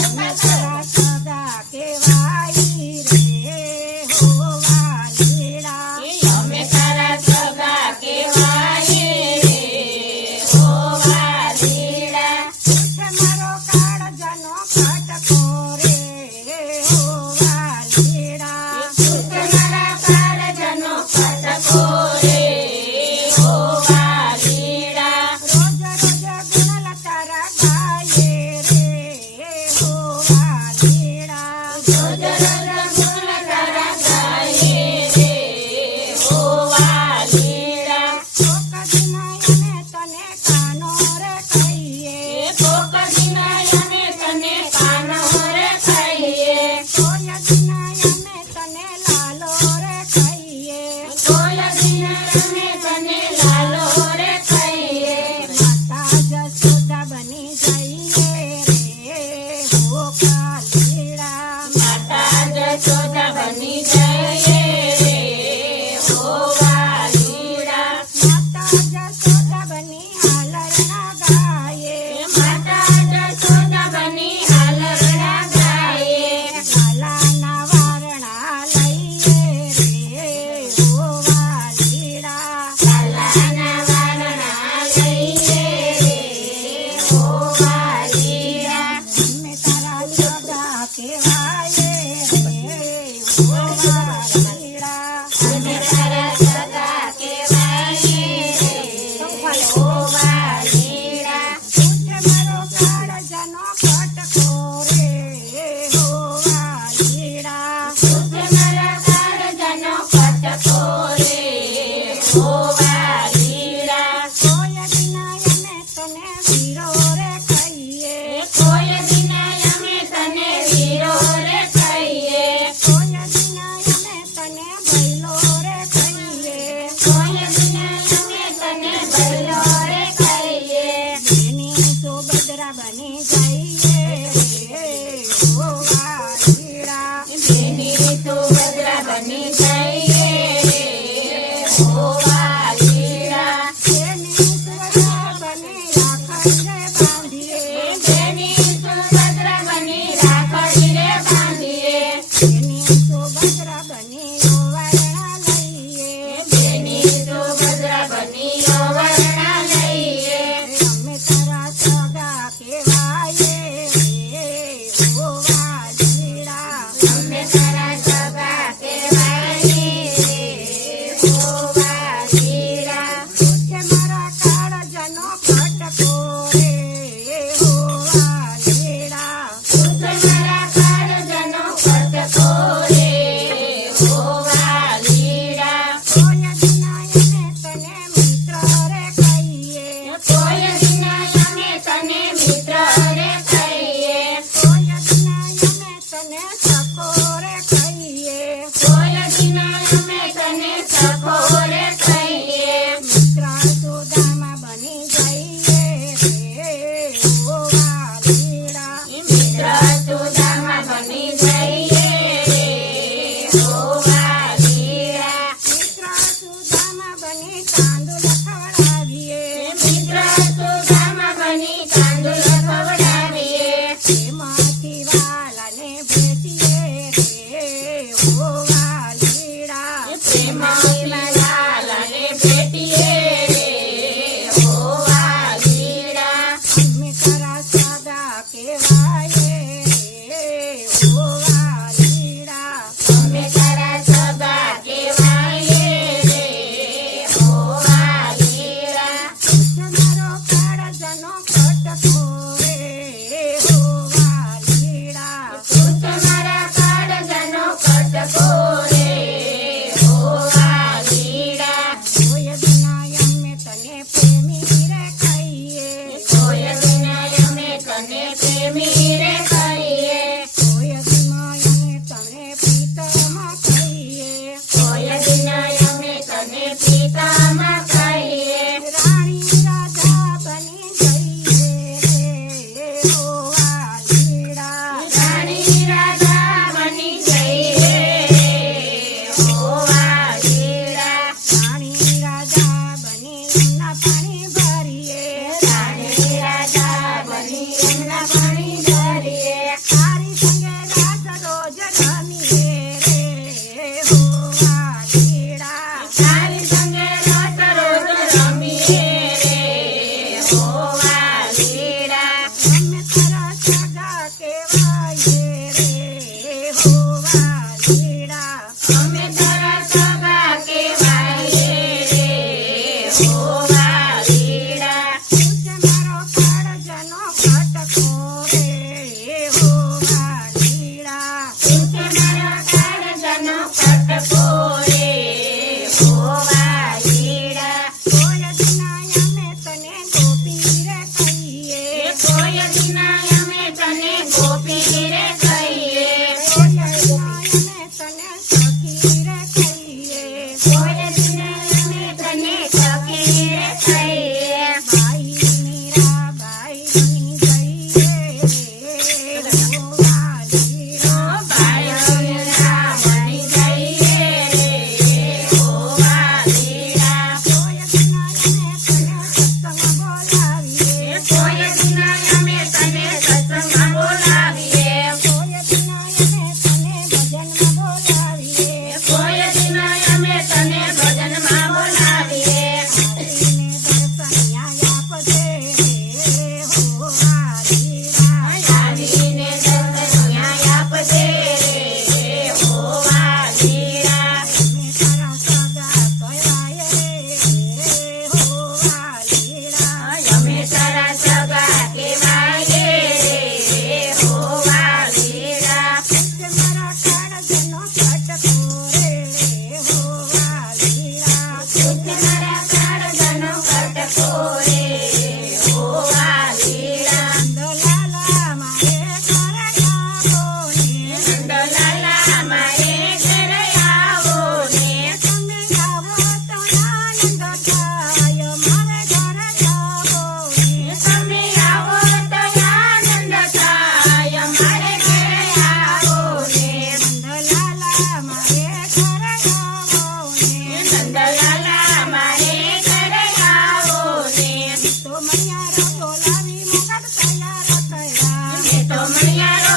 અમે તારા સગા કેવાઈ રે હો વાલીડા અમે તારા સગા કેવાય રે હો વાલીડા છે મારો કાળજાનો ખટકો રે હો વાલીડા તમારા કાળજાનો ફટકો રે હો વાલીડા રોજ રોજ ગુણલ તારા ગાયે રે હો વાલીડા રોજ રોજ ગુણ તારા ગાયે રે હો વાલીડા કોક દિન અમે તને કાનો રે કહીએ કોક દિન અમે તને કાનો રે કહીએ કોઈ દિન અમે તને લાલો રે કહીએ કોઈ દિન અમે તને લાલો રે કહીએ માતા જશોદા બની જઈએ રે હો કાલીડા માતા જશોદા બની જઈએ રે હો વાલીડા માતા જશોદા બની હાલરણા ગાયે માતા જશોદા બની હાલરડા ગાયે લાલાના વારણા લઈએ રે હો વાલીડા લાલાના વારણા લઈએ રે હો વાલીડા અમે તારા સગા કેવાય રે હો વાલીડા અમે તારા સગા કેવાય રે હો વાલીડા પૂછે મારો કાળજાનો ખટકો રે હો વાલીડા તમારા કાળજાનો ફટકો રે હો વાલીડા કોઈ દિન અમે તને વીરો રે કહીએ કોઈ દિન અમે તને વીરો રે કહીએ કોઈ દિન અમે તને ભૈલો રે કહીએ કોઈ દિન અમે તને ભલો રે કહીએ એની સુભદ્રા બની જઈએ રે હો વાલીડા બેની સુભદ્રા બની જઈએ રે હો વાલીડા એની સુભદ્રા બની રાખડીને બાંધીએ બેની સુભદ્રા બની રાખડી રે બાંધીએ એની સુભદ્રા બની ઓવારણા લઈએ બેની સુભદ્રા બની ઓવરણા લઈએ અમે તારા સગા કેવાય રે હો વાલીડા અમે તારા સગા કેવાય રે હો વાલીડા પૂછે મારા કાળજાનો ખટકો રે હો વાલીડા તમારા કાળજાનો ફટકો રે હો વાલીડા કોઈ દિન અમે તને મિત્ર રે કહીએ કોઈ દિન અમે તને મિત્ર રે કહીએ કોઈ દિન અમે તને સખો રે કહીએ કોઈ દિન અમે તને સખો રે કહીએ મિત્ર સુદામા બની જઈએ રે હો વાલીડા મિત્ર સુદામા બની જઈએ રે હો વાલીડા મિત્ર સુદામા બની તાંદુલ ખવડાવીએ મિત્ર સુદામા બની તાંદુલ ખવડાવીએ એમાંથી વાલાને ભેટીએ રે હો વાલીડા પ્રેમમાં લાલાને ભેટીએ રે હો વાલીડા અમે તારા સગા કેવાય સખી રે કહીએ કોયલના અમે તને સખી રે કહીએ કોયલને અમે તને સખી રે કહીએ ભાઈ મીરા ભાઈ બની જઈએ હો વાલીડા ભાઈઓના બની જઈએ ઓ વાલીડા કોયલના અમે તને સત્સંગ બોલાવીએ કોયલના અમે તને સત્સંગમાં બોલાવીએ કોયલના અમે તને ભજનમાં બોલાવીએ કોયલના અમે તને ભજનમાં બોલાવીએ આવીને દર્શન આપજે હો વાલીડા આવીને દર્શન આપજે ઓ વાલીડા અમે તારા સગા કહેવાય હો વાલીડા અમે તારા સગા કહેવાય ઓ વાલીડા મારા કાળજનો કટકો રે હો વાલીડા મારા કાળજાનો કટકો રે ઓ વાલીડા નંદલાલા મારે ઘરે આવો ને નંદલાલા મારે ઘરે આવો ને તમે આવો તો આનંદ થાય મારે ઘરે આવો ને તમે આવો તો આનંદ થાય મારે ઘરે આવો ને નંદલાલા મારે ઘરે આવો ને નંદલાલા મારે ઘરે આવો ને તો મૈયારો બોલાવી મુગટ તૈયાર થયા મેં તો મૈયારો